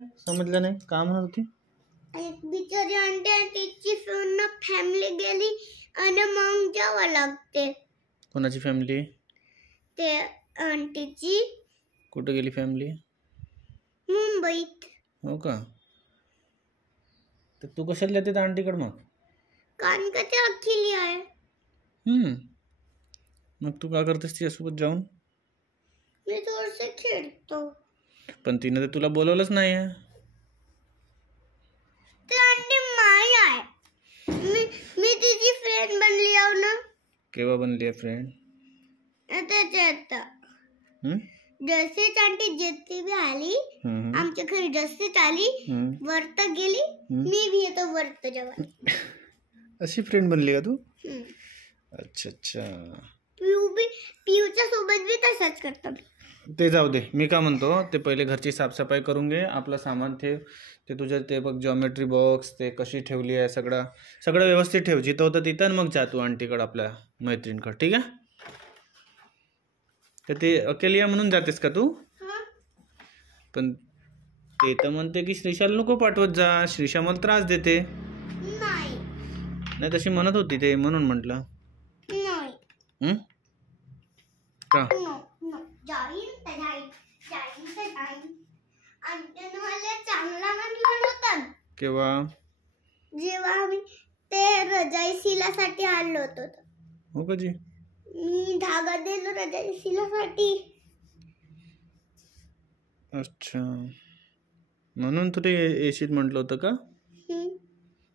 समजलं नाही का म्हणत होती? एक बिचारी आंटी आणि तिची पूर्ण फॅमिली गेली आणि मग जावं लागते. कोणाची फॅमिली? ते आंटीची. कुठे गेली फॅमिली? मुंबईत. हो का? तर तू कशाला जाते आंटीकडे मग? कारण का ते अकेली आहे. मग तू काय करतेस तिच्यासोबत जाऊन? मी थोडंसं खेळतो. पण तिने तर तुला बोलवलंच नाही आहे. ते आंटी माय आहे. मी तिची फ्रेंड बनली आहो ना. केव्हा बनली आहे फ्रेंड? आता जशीच आंटी जितकी भी आली आमच्या घरी, जशीच आली वर्त गेली, मी भी येतो वर्त जेव्हा. अशी फ्रेंड बनली का तू? अच्छा अच्छा. पियूच्या सोबत भी तसंच करतो. ते जाऊ दे. मी का म्हणतो, ते पहिले घरची साफसफाई करून घे. आपलं सामान ठेव. ते तुझ्या ते बघ जॉमेट्री बॉक्स ते कशी ठेवली आहे, सगळं व्यवस्थित ठेव. जिथं होतं तिथं. मग जा तू आंटीकडे, आपल्या मैत्रिणीकडे. ठीक आहे? तर ते अकेली आहे म्हणून जातेस का तू? पण ते तर म्हणते की श्रीशाला नको पाठवत जा, श्रीशा मला त्रास देते. नाही तशी म्हणत होती ते, म्हणून म्हटलं. का? केव्हा? जेव्हा आम्ही ते रजाई शिलासाठी आलो होतो. हो का जी? मी धागा दिलो रजाई शिलासाठी. अच्छा, म्हणून तू ते एशीत म्हटलं होतं का?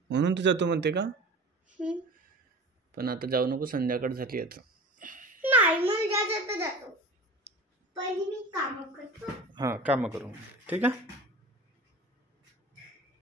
म्हणून तू जातो म्हणते का? पण आता जाऊ नको, संध्याकाळ झाली आता. नाही, मग जातो. पहिले मी काम करतो. हां, काम करू. ठीक आहे.